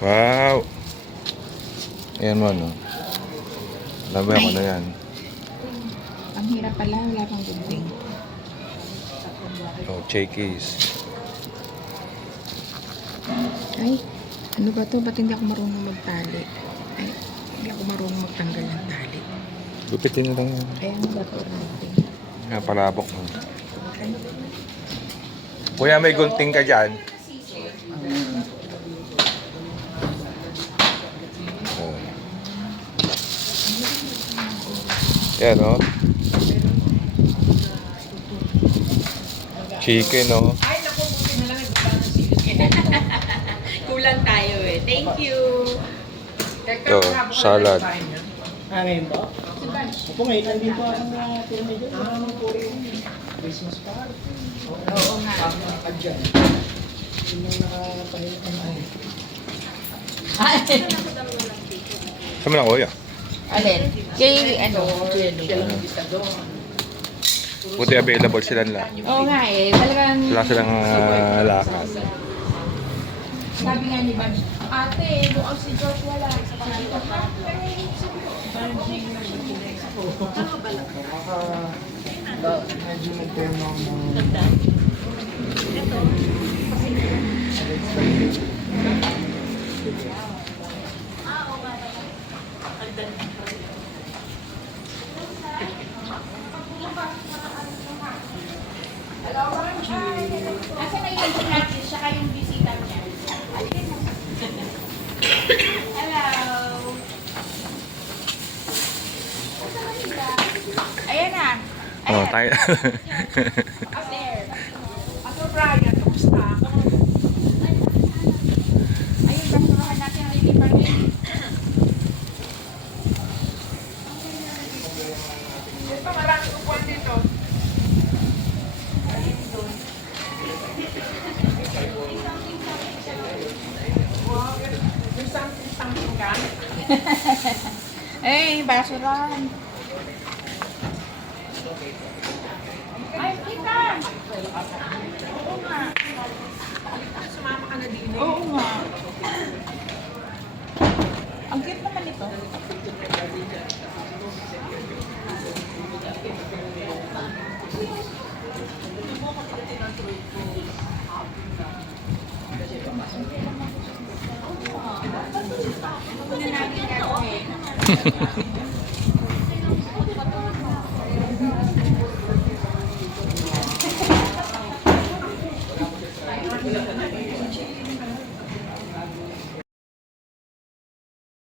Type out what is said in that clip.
Wow! Ayan mo, no? Alam mo ako na yan. Ang hirap pala, wala kang gunting. Oh, Chekies. Ay, ano ba to? Ba't hindi ako marunong magtali? Ay, hindi ako marunong magtanggal ng tali. Gupitin na lang yan. Ay, ano ba to? Gunting. Yan, palabok mo. Kuya, may gunting ka dyan. Oh. Yan, oh. Chicken, oh. Ay, naku, buti na lang nagbuka ng silis. Kulang tayo eh. Thank you. Ito, salad. Ngayon ba? Opo, ngayon nandito ako na pyramid. Christmas party. Oo nga. Kadyan. Yung nakapahinit na ay. Saan mo lang, kuya? Alin? Kay, ano? Siya lang ang isa doon. Buti available sila nila. Oo nga eh. Talagang... Wala silang lakad. Sabi nga ni Babs, ate, bukaw si George wala. Sa dito ka. Pero Medyo nagtema ako ng... Asa na yung natin siya kayong bisita niya? Hello! Ayan na! Oh, tayo. Up there! Pastor Brian, kamusta? Ayun, basuhan natin ang Lady Parley. Ito pa maraming upuan dito. Ayun doon. May something ka? Eh, basuran. Ay, kita! Oo nga. Sumama ka na din eh. Oo nga. Ang cute naman ito. Ano na natin gagawin?